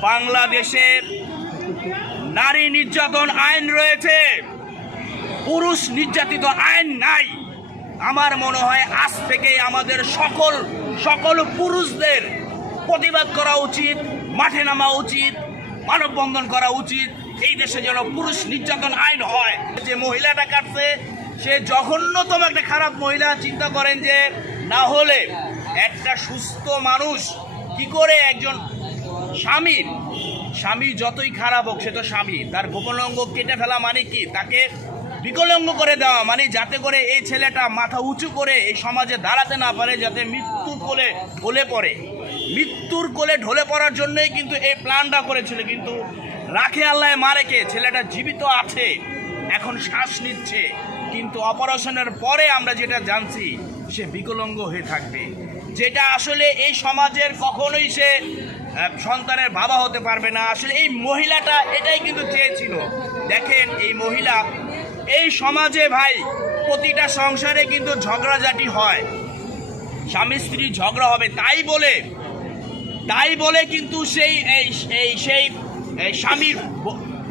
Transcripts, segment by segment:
বাংলাদেশে নারী নির্যাতন আইন রয়েছে। পুরুষ নির্যাতিত আইন নাই। আমার মনে হয় আজ থেকে আমাদের সকল সকল পুরুষদের প্রতিবাদ করা উচিত, মাঠে নামা উচিত, মানববন্ধন করা উচিত। এই দেশে যেন পুরুষ নির্যাতন আইন হয়। যে মহিলাটা কাটছে, সে জঘন্যতম একটা খারাপ মহিলা। চিন্তা করেন যে না হলে একটা সুস্থ মানুষ কি করে একজন স্বামীর স্বামী যতই খারাপ হোক, সে তো স্বামী। তার গোপনাঙ্গ কেটে ফেলা মানে কি? তাকে বিকলঙ্গ করে দেওয়া মানে যাতে করে এই ছেলেটা মাথা উঁচু করে এই সমাজে দাঁড়াতে না পারে, যাতে মৃত্যুর কোলে ঢলে পড়ে। মৃত্যুর কোলে ঢলে পড়ার জন্যই কিন্তু এই প্ল্যানটা করেছিল, কিন্তু রাখে আল্লাহ মারেকে ছেলেটা জীবিত আছে, এখন শ্বাস নিচ্ছে। কিন্তু অপারেশনের পরে আমরা যেটা জানছি, সে বিকলাঙ্গ হয়ে থাকবে। যেটা আসলে এই সমাজের কখনোই সে সন্তানের বাবা হতে পারবে না। আসলে এই মহিলাটা এটাই কিন্তু চেয়েছিল। দেখেন এই মহিলা, এই সমাজে ভাই, প্রতিটা সংসারে কিন্তু ঝগড়াঝাটি হয়। স্বামী স্ত্রী ঝগড়া হবে, তাই বলে তাই বলে কিন্তু সেই, এই সেই স্বামীর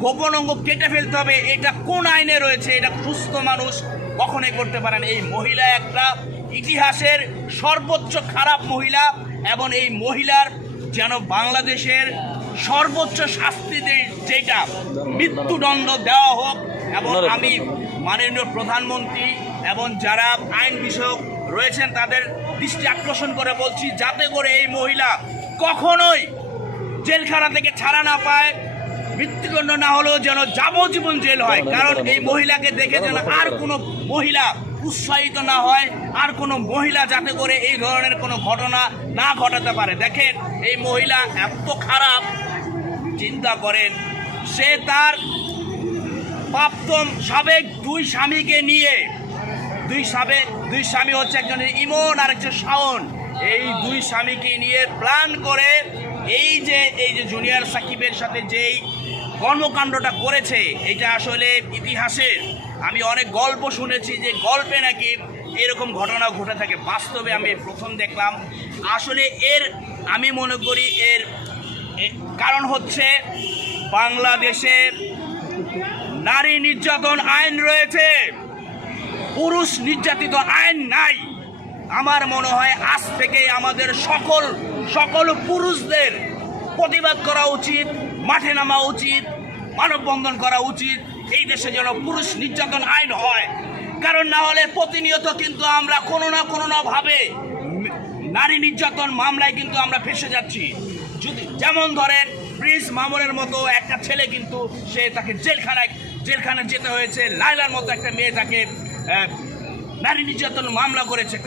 গোপন অঙ্গ কেটে ফেলতে হবে। এটা কোন আইনে রয়েছে? এটা সুস্থ মানুষ কখনোই করতে পারেন এই মহিলা একটা ইতিহাসের সর্বোচ্চ খারাপ মহিলা, এবং এই মহিলার যেন বাংলাদেশের সর্বোচ্চ শাস্তি যেটা মৃত্যুদণ্ড দেওয়া হোক এবং আমি মাননীয় প্রধানমন্ত্রী এবং যারা আইন বিষয়ক রয়েছেন তাদের দৃষ্টি আকর্ষণ করে বলছি যাতে করে এই মহিলা কখনোই জেলখানা থেকে ছাড়া না পায়। মৃত্যুদণ্ড না হলেও যেন যাবজ্জীবন জেল হয়। কারণ এই মহিলাকে দেখে যেন আর কোনো মহিলা উৎসাহিত না হয় আর কোনো মহিলা যাতে করে এই ধরনের কোনো ঘটনা না ঘটাতে পারে। দেখেন এই মহিলা এত খারাপ চিন্তা করেন সে তার প্রাপ্তম সাবেক দুই স্বামীকে নিয়ে দুই সাবেক দুই স্বামী হচ্ছে একজন ইমন আর একজন শাওন। এই দুই স্বামীকে নিয়ে প্ল্যান করে এই যে এই যে জুনিয়র সাকিবের সাথে যেই কর্মকাণ্ডটা করেছে, এটা আসলে ইতিহাসের আমি অনেক গল্প শুনেছি যে গল্পে নাকি এরকম ঘটনা ঘটে থাকে। বাস্তবে আমি প্রথম দেখলাম। আসলে এর, আমি মনে করি এর কারণ হচ্ছে বাংলাদেশে নারী নির্যাতন আইন রয়েছে। পুরুষ নির্যাতিত আইন নাই। আমার মনে হয় আজ থেকে আমাদের সকল সকল পুরুষদের প্রতিবাদ করা উচিত, মাঠে নামা উচিত, মানববন্ধন করা উচিত, এই দেশে যেন পুরুষ নির্যাতন আইন হয়। কারণ না হলে প্রতিনিয়ত কিন্তু আমরা কোনো না কোনো না ভাবে নারী নির্যাতন মামলায় কিন্তু আমরা ফেসে যাচ্ছি। যদি, যেমন ধরেন প্রিন্স মামুনের মতো একটা ছেলে কিন্তু সে তাকে জেলখানায় জেলখানায় যেতে হয়েছে লাইলার মতো একটা মেয়ে তাকে নারী নির্যাতন মামলা করেছে।